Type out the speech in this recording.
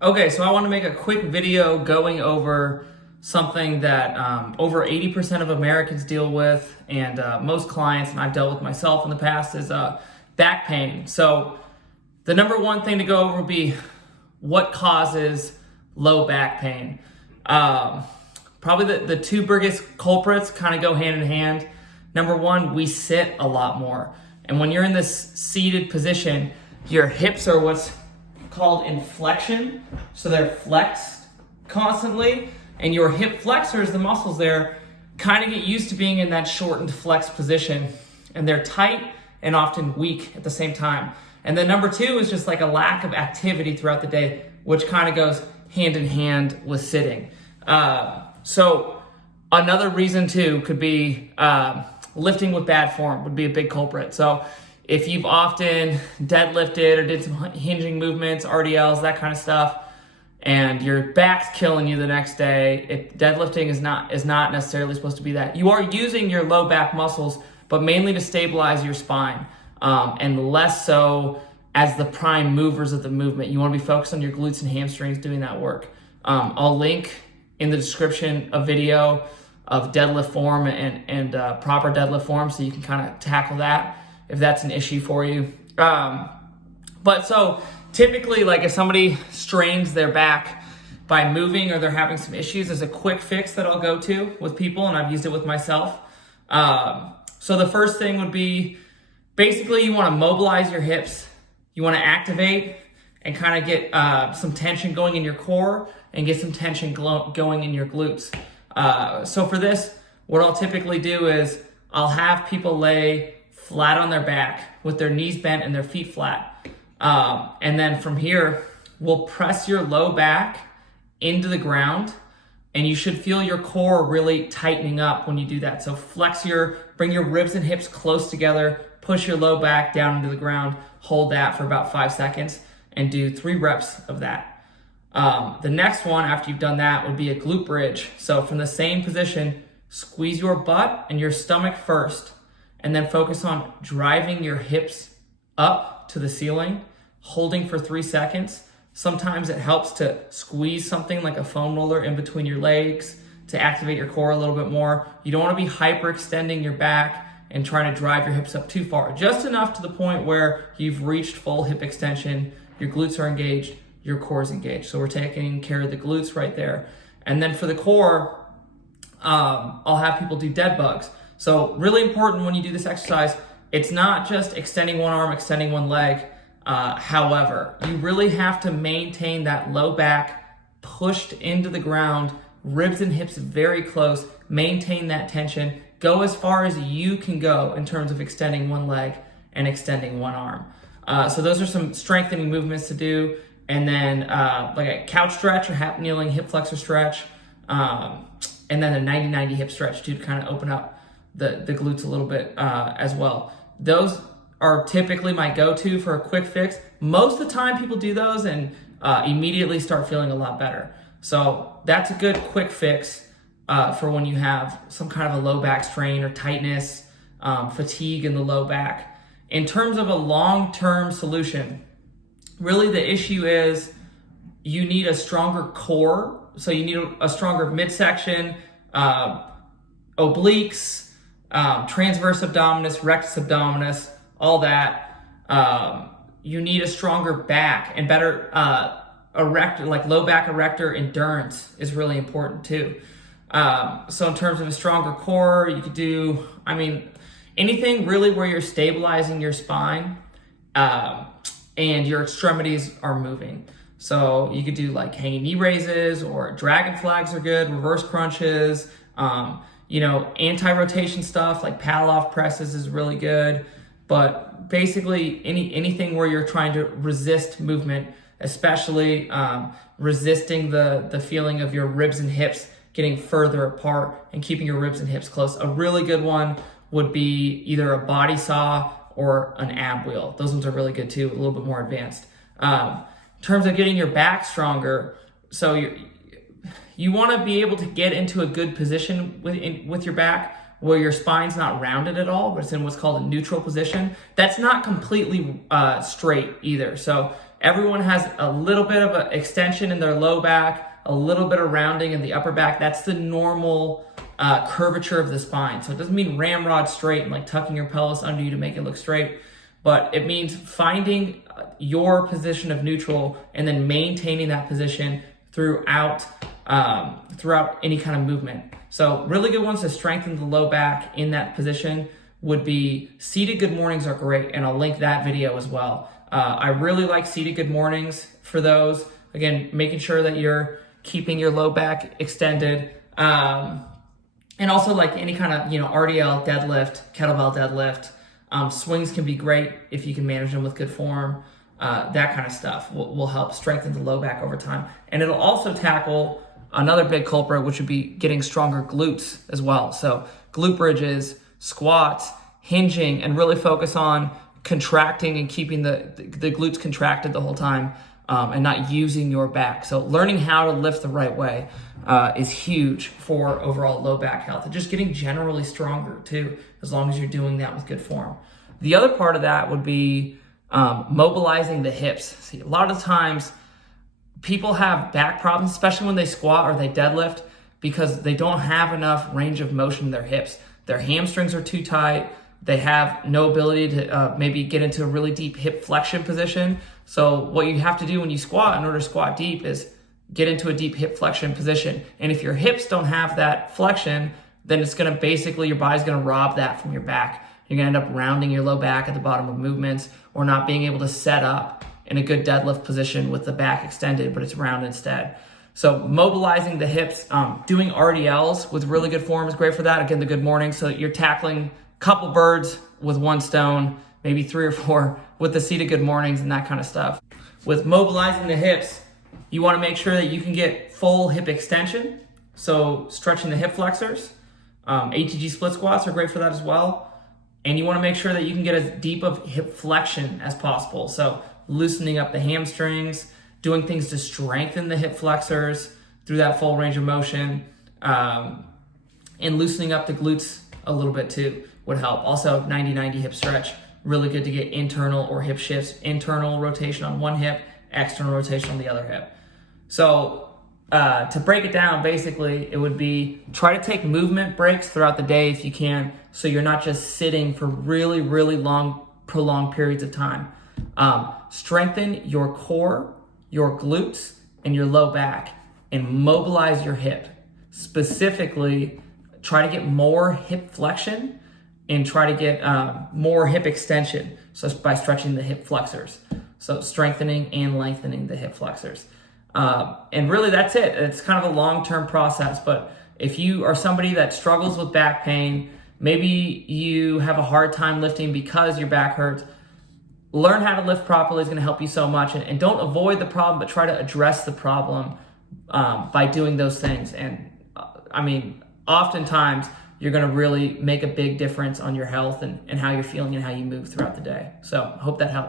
Okay, so I want to make a quick video going over something that over 80% of Americans deal with, and most clients, and I've dealt with myself in the past, is back pain. So the number one thing to go over would be what causes low back pain. Probably the two biggest culprits kind of go hand in hand. Number one, we sit a lot more. And when you're in this seated position, your hips are what's called inflection. So they're flexed constantly. And your hip flexors, the muscles there, kind of get used to being in that shortened flexed position. And they're tight and often weak at the same time. And then number two is just like a lack of activity throughout the day, which kind of goes hand in hand with sitting. So another reason too could be lifting with bad form would be a big culprit. So if you've often deadlifted or did some hinging movements, RDLs, that kind of stuff, and your back's killing you the next day, deadlifting is not necessarily supposed to be that. You are using your low back muscles, but mainly to stabilize your spine, and less so as the prime movers of the movement. You want to be focused on your glutes and hamstrings doing that work. I'll link in the description a video of deadlift form and proper deadlift form, so you can kind of tackle that if that's an issue for you. But so typically, like if somebody strains their back by moving or they're having some issues, there's a quick fix that I'll go to with people, and I've used it with myself. So the first thing would be, basically you want to mobilize your hips. You want to activate and kind of get some tension going in your core and get some tension going in your glutes. So for this, what I'll typically do is I'll have people lay flat on their back with their knees bent and their feet flat. And then from here, we'll press your low back into the ground, and you should feel your core really tightening up when you do that. So bring your ribs and hips close together, push your low back down into the ground, hold that for about 5 seconds, and do 3 reps of that. The next one after you've done that would be a glute bridge. So from the same position, squeeze your butt and your stomach first, and then focus on driving your hips up to the ceiling, holding for 3 seconds. Sometimes it helps to squeeze something like a foam roller in between your legs to activate your core a little bit more. You don't want to be hyperextending your back and trying to drive your hips up too far. Just enough to the point where you've reached full hip extension, your glutes are engaged, your core is engaged. So we're taking care of the glutes right there. And then for the core, I'll have people do dead bugs. So really important when you do this exercise, it's not just extending one arm, extending one leg. However, you really have to maintain that low back pushed into the ground, ribs and hips very close, maintain that tension, go as far as you can go in terms of extending one leg and extending one arm. So those are some strengthening movements to do. And then like a couch stretch or half kneeling hip flexor stretch, and then a 90-90 hip stretch too, to kind of open up the glutes a little bit as well. Those are typically my go-to for a quick fix. Most of the time people do those and immediately start feeling a lot better. So that's a good quick fix for when you have some kind of a low back strain or tightness, fatigue in the low back. In terms of a long-term solution, really the issue is you need a stronger core. So you need a stronger midsection, obliques, transverse abdominis, rectus abdominis, all that. You need a stronger back and better erector, like low back erector endurance is really important too. So in terms of a stronger core, you could do, anything really where you're stabilizing your spine and your extremities are moving. So you could do like hanging knee raises, or dragon flags are good, reverse crunches, anti-rotation stuff like paddle off presses is really good. But basically anything where you're trying to resist movement, especially resisting the feeling of your ribs and hips getting further apart and keeping your ribs and hips close. A really good one would be either a body saw or an ab wheel. Those ones are really good too, a little bit more advanced. In terms of getting your back stronger, so you want to be able to get into a good position with your back where your spine's not rounded at all, but it's in what's called a neutral position. That's not completely straight either. So everyone has a little bit of an extension in their low back, a little bit of rounding in the upper back. That's the normal curvature of the spine. So it doesn't mean ramrod straight and like tucking your pelvis under you to make it look straight, but it means finding your position of neutral and then maintaining that position throughout any kind of movement. So really good ones to strengthen the low back in that position would be seated good mornings are great, and I'll link that video as well. I really like seated good mornings for those. Again, making sure that you're keeping your low back extended. And also like any kind of, RDL deadlift, kettlebell deadlift. Swings can be great if you can manage them with good form. That kind of stuff will help strengthen the low back over time. And it'll also tackle another big culprit, which would be getting stronger glutes as well. So glute bridges, squats, hinging, and really focus on contracting and keeping the glutes contracted the whole time, and not using your back. So learning how to lift the right way is huge for overall low back health, and just getting generally stronger too, as long as you're doing that with good form. The other part of that would be mobilizing the hips. See, a lot of times people have back problems, especially when they squat or they deadlift, because they don't have enough range of motion in their hips. Their hamstrings are too tight. They have no ability to maybe get into a really deep hip flexion position. So what you have to do when you squat in order to squat deep is get into a deep hip flexion position. And if your hips don't have that flexion, then it's gonna basically, your body's gonna rob that from your back. You're gonna end up rounding your low back at the bottom of movements, or not being able to set up in a good deadlift position with the back extended, but it's round instead. So mobilizing the hips, doing RDLs with really good form is great for that. Again, the good morning, so that you're tackling a couple birds with one stone, maybe 3 or 4 with the seated good mornings and that kind of stuff. With mobilizing the hips, you wanna make sure that you can get full hip extension. So stretching the hip flexors. ATG split squats are great for that as well. And you wanna make sure that you can get as deep of hip flexion as possible. So loosening up the hamstrings, doing things to strengthen the hip flexors through that full range of motion, and loosening up the glutes a little bit too would help. Also 90-90 hip stretch, really good to get internal or hip shifts, internal rotation on one hip, external rotation on the other hip. So to break it down, basically, it would be try to take movement breaks throughout the day if you can, so you're not just sitting for really, really long, prolonged periods of time. Strengthen your core, your glutes, and your low back, and mobilize your hip. Specifically, try to get more hip flexion and try to get more hip extension, so by stretching the hip flexors. So strengthening and lengthening the hip flexors. And really that's it. It's kind of a long-term process, but if you are somebody that struggles with back pain, maybe you have a hard time lifting because your back hurts, learn how to lift properly is going to help you so much. And don't avoid the problem, but try to address the problem by doing those things. And oftentimes you're going to really make a big difference on your health and how you're feeling and how you move throughout the day. So I hope that helps.